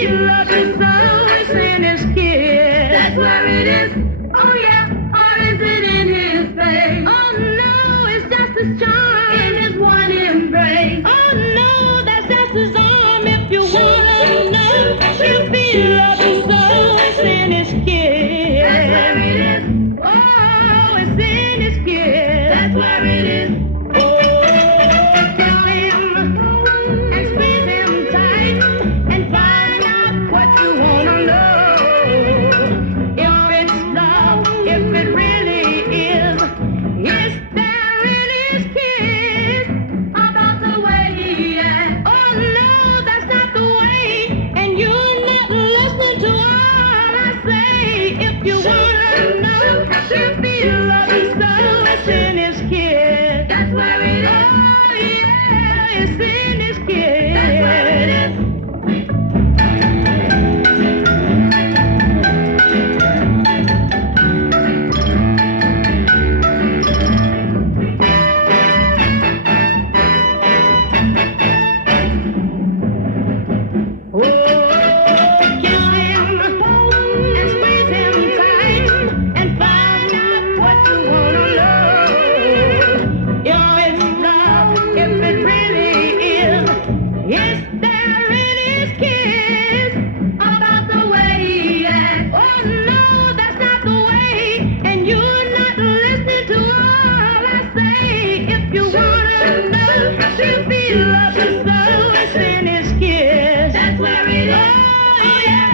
feel love is always in his kiss. That's where it is. Oh yeah, or is it in his face? Oh no, it's just his charm in his one embrace. Oh no, that's just his arm. If you wanna know, you feel love is always in his kiss. That's where it is. Oh, it's in his kiss. That's where it is. Oh, kiss him and squeeze him tight and find out what you wanna know. If it's love, if it really is, is there in his kiss about the way he acts? Oh no, that's not the way, and you're not listening to all I say. If you wanna know, you feel love is so in his kiss. That's where it is. Oh yeah, it's in his kiss. That's where it is. Oh, kiss him and squeeze him tight and find out what you wanna know. If it's love, if it really is there in his kiss about the way he acts? Oh no, that's not the way, and you're not listening to all I say. If you wanna know, you feel love is so it's in his kiss. That's where it is. Oh yeah.